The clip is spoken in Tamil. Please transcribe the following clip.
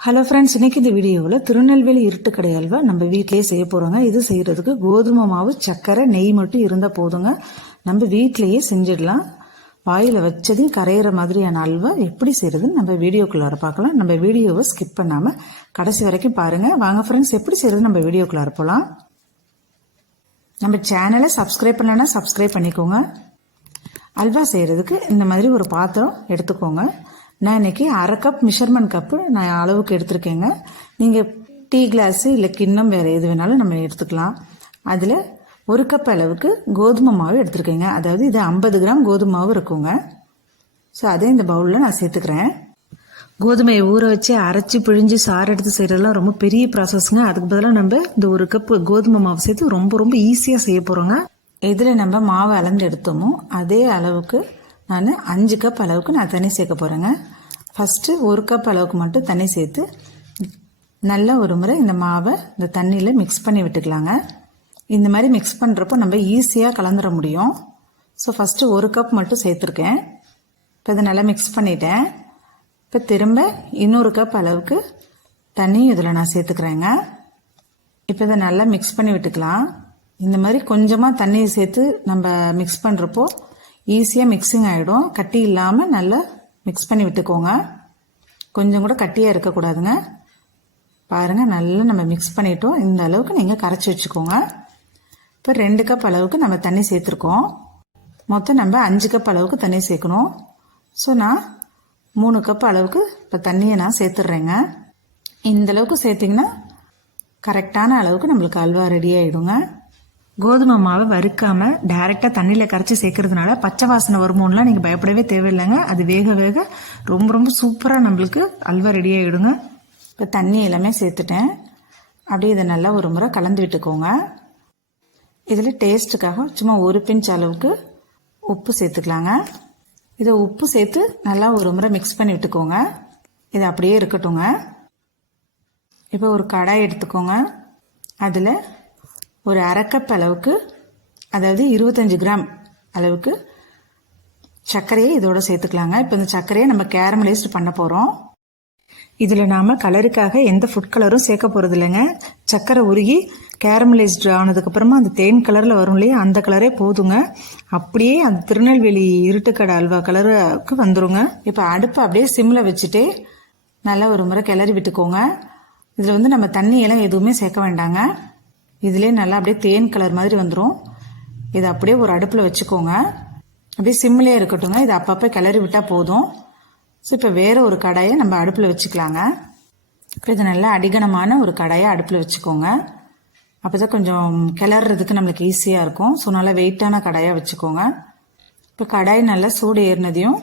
ஹலோ ஃப்ரெண்ட்ஸ் இன்னைக்கு இந்த வீடியோவில் திருநெல்வேலி இருட்டுக்கடை அல்வா நம்ம வீட்டிலேயே செய்ய போகிறோங்க இது செய்கிறதுக்கு கோதுமை மாவு சர்க்கரை நெய் மட்டும் இருந்தால் போதுங்க. நம்ம வீட்டிலேயே செஞ்சிடலாம். வாயில் வச்சதையும் கரையிற மாதிரியான அல்வா எப்படி செய்கிறதுன்னு நம்ம வீடியோக்குள்ளார பார்க்கலாம். நம்ம வீடியோவை ஸ்கிப் பண்ணாமல் கடைசி வரைக்கும் பாருங்கள் வாங்க ஃப்ரெண்ட்ஸ் எப்படி செய்கிறது நம்ம வீடியோக்குள்ளார போகலாம் நம்ம சேனலை சப்ஸ்கிரைப் பண்ணலன்னா சப்ஸ்கிரைப் பண்ணிக்கோங்க. அல்வா செய்கிறதுக்கு இந்த மாதிரி ஒரு பாத்திரம் எடுத்துக்கோங்க. நான் இன்னைக்கு அரை கப் மெஷர்மெண்ட் கப்பு நான் அளவுக்கு எடுத்திருக்கேங்க. நீங்கள் டீ கிளாஸு இல்லை கிண்ணம் வேறு எது வேணாலும் நம்ம எடுத்துக்கலாம். அதில் ஒரு கப் அளவுக்கு கோதுமை மாவு எடுத்திருக்கேங்க. அதாவது இது ஐம்பது கிராம் கோதுமை மாவு இருக்குங்க. ஸோ அதே இந்த பவுலில் நான் சேர்த்துக்கிறேன். கோதுமையை ஊற வச்சு அரைச்சி பிழிஞ்சு சாறு எடுத்து செய்கிறதெல்லாம் ரொம்ப பெரிய ப்ராசஸ்ங்க அதுக்கு பதிலாக நம்ம இந்த ஒரு கப் கோதுமை மாவு சேர்த்து ரொம்ப ரொம்ப ஈஸியாக செய்ய போகிறோங்க எதில் நம்ம மாவு அளந்து எடுத்தோமோ அதே அளவுக்கு நான் அஞ்சு கப் அளவுக்கு நான் தண்ணி சேர்க்க போகிறேங்க ஃபஸ்ட்டு ஒரு கப் அளவுக்கு மட்டும் தண்ணி சேர்த்து நல்லா ஒரு முறை இந்த மாவை இந்த தண்ணியில் மிக்ஸ் பண்ணி விட்டுக்கலாங்க. இந்த மாதிரி மிக்ஸ் பண்ணுறப்போ நம்ம ஈஸியாக கலந்துட முடியும். ஸோ ஃபஸ்ட்டு ஒரு கப் மட்டும் சேர்த்துருக்கேன். இப்போ இதை நல்லா மிக்ஸ் பண்ணிட்டேன். இப்போ திரும்ப இன்னொரு கப் அளவுக்கு தண்ணியும் இதில் நான் சேர்த்துக்கிறேங்க. இப்போ இதை நல்லா மிக்ஸ் பண்ணி விட்டுக்கலாம். இந்த மாதிரி கொஞ்சமாக தண்ணியை சேர்த்து நம்ம மிக்ஸ் பண்ணுறப்போ ஈஸியாக மிக்சிங் ஆகிடும் கட்டி இல்லாமல் நல்லா மிக்ஸ் பண்ணி விட்டுக்கோங்க. கொஞ்சம் கூட கட்டியாக இருக்கக்கூடாதுங்க. பாருங்கள் நல்லா நம்ம மிக்ஸ் பண்ணிட்டோம். இந்த அளவுக்கு நீங்கள் கரைச்சி வச்சுக்கோங்க. இப்போ ரெண்டு கப் அளவுக்கு நம்ம தண்ணி சேர்த்துருக்கோம். மொத்தம் நம்ம அஞ்சு கப் அளவுக்கு தண்ணி சேர்க்கணும். ஸோ நான் மூணு கப் அளவுக்கு இப்போ தண்ணியை நான் சேர்த்துட்றேங்க இந்த அளவுக்கு சேர்த்திங்கன்னா கரெக்டான அளவுக்கு நம்மளுக்கு அல்வா ரெடி ஆகிடுங்க கோதுமை மாவை வறுக்காம டைரெக்டாக தண்ணியில் கரைச்சி சேர்க்கறதுனால பச்சை வாசனை வருமோன்லாம் நீங்கள் பயப்படவே தேவையில்லைங்க. அது வேக வேக ரொம்ப ரொம்ப சூப்பராக நம்மளுக்கு அல்வா ரெடி ஆகிடுங்க இப்போ தண்ணி எல்லாமே சேர்த்துட்டேன். அப்படியே இதை நல்லா ஒரு முறை கலந்து விட்டுக்கோங்க. இதில் டேஸ்ட்டுக்காக சும்மா ஒரு பிஞ்ச் அளவுக்கு உப்பு சேர்த்துக்கலாங்க. இதை உப்பு சேர்த்து நல்லா ஒரு முறை மிக்ஸ் பண்ணி விட்டுக்கோங்க. இது அப்படியே இருக்கட்டுங்க. இப்போ ஒரு கடாய் எடுத்துக்கோங்க. அதில் ஒரு அரைக்கப் அளவுக்கு அதாவது இருபத்தஞ்சு கிராம் அளவுக்கு சர்க்கரையை இதோட சேர்த்துக்கலாங்க. இப்போ இந்த சர்க்கரையை நம்ம கேரமலைஸ்ட் பண்ண போகிறோம் இதில் நாம் கலருக்காக எந்த ஃபுட் கலரும் சேர்க்க போகிறது இல்லைங்க. சர்க்கரை உருகி கேரமலைஸ்டு ஆனதுக்கப்புறமா அந்த தேன் கலரில் வரும் இல்லையா அந்த கலரே போதுங்க. அப்படியே அந்த திருநெல்வேலி இருட்டுக்கடை அல்வா கலருக்கு வந்துருங்க. இப்போ அடுப்பை அப்படியே சிம்மில் வச்சுட்டு நல்லா ஒரு முறை கிளறி விட்டுக்கோங்க. இதில் வந்து நம்ம தண்ணியெல்லாம் எதுவுமே சேர்க்க வேண்டாங்க. இதிலே நல்லா அப்படியே தேன் கலர் மாதிரி வந்துடும் இதை அப்படியே ஒரு அடுப்பில் வச்சுக்கோங்க. அப்படியே சிம்மிலே இருக்கட்டுங்க. இதை அப்பப்போ கிளறி விட்டால் போதும். ஸோ இப்போ வேறு ஒரு கடாயை நம்ம அடுப்பில் வச்சுக்கலாங்க. இப்போ இது நல்லா அடிகனமான ஒரு கடாயை அடுப்பில் வச்சுக்கோங்க. அப்போ தான் கொஞ்சம் கிளறதுக்கு நம்மளுக்கு ஈஸியாக இருக்கும். ஸோ நல்லா வெயிட்டான கடாயாக வச்சுக்கோங்க. இப்போ கடாய் நல்லா சூடு ஏறினதையும்